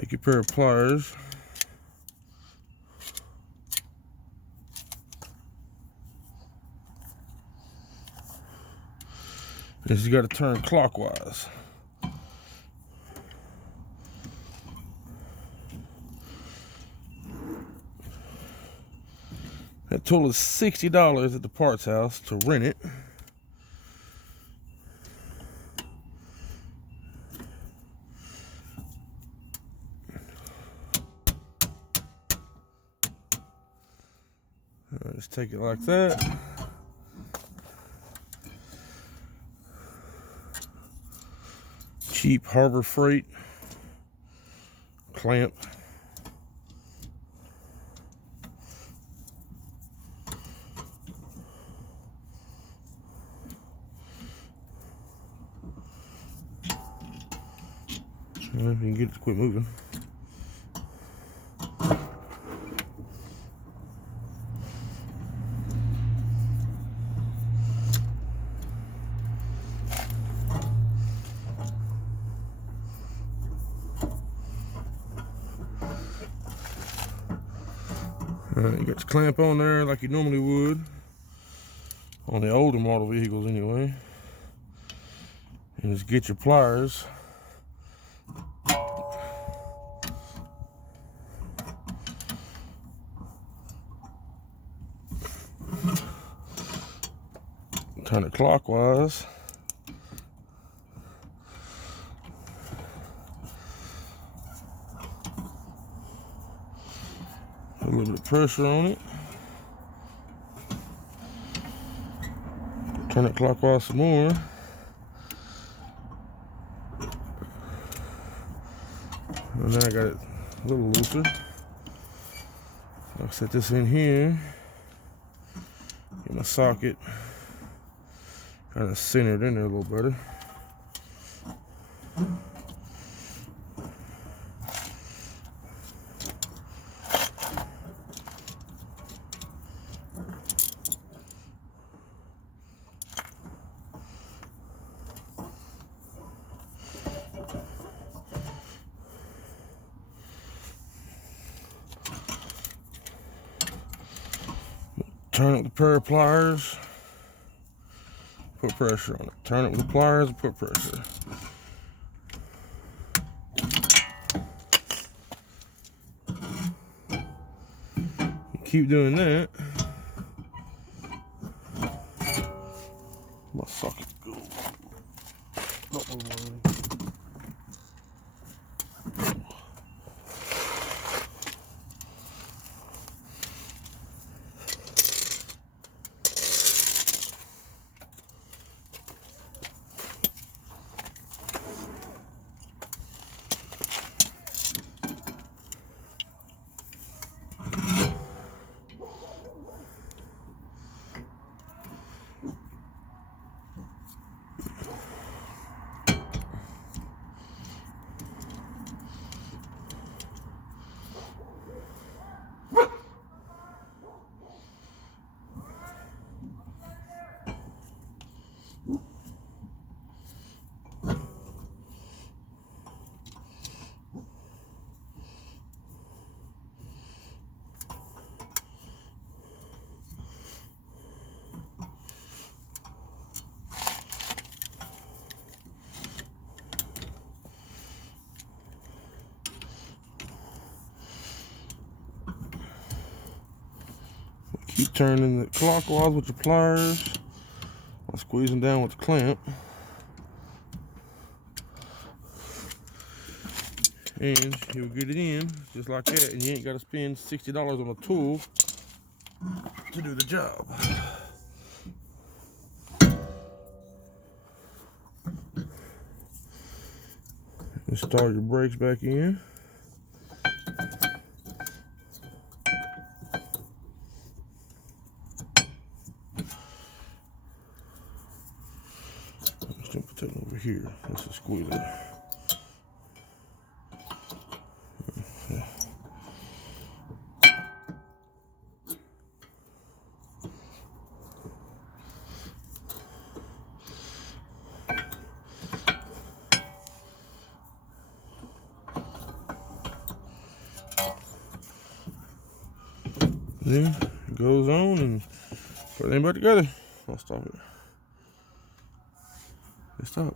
Take your pair of pliers. This you got to turn clockwise. That tool is $60 at the parts house to rent it. Just take it like that. Cheap Harbor Freight clamp. You can get it to quit moving. You got your clamp on there like you normally would on the older model vehicles anyway. And just get your pliers. Turn it clockwise. Put a little bit of pressure on it. Turn it clockwise some more. And then I got it a little looser. I'll set this in here. Get my socket kind of centered in there a little better. Turn it with a pair of pliers, put pressure on it. Turn it with the pliers and put pressure. You keep doing that. My socket go. Don't move on. Keep turning it clockwise with your pliers while squeezing down with the clamp. And you'll get it in just like that, and you ain't got to spend $60 on a tool to do the job. And start your brakes back in. Just put that over here. That's a squealer. Then it goes on and put everything back together. I'll stop it. Let's stop.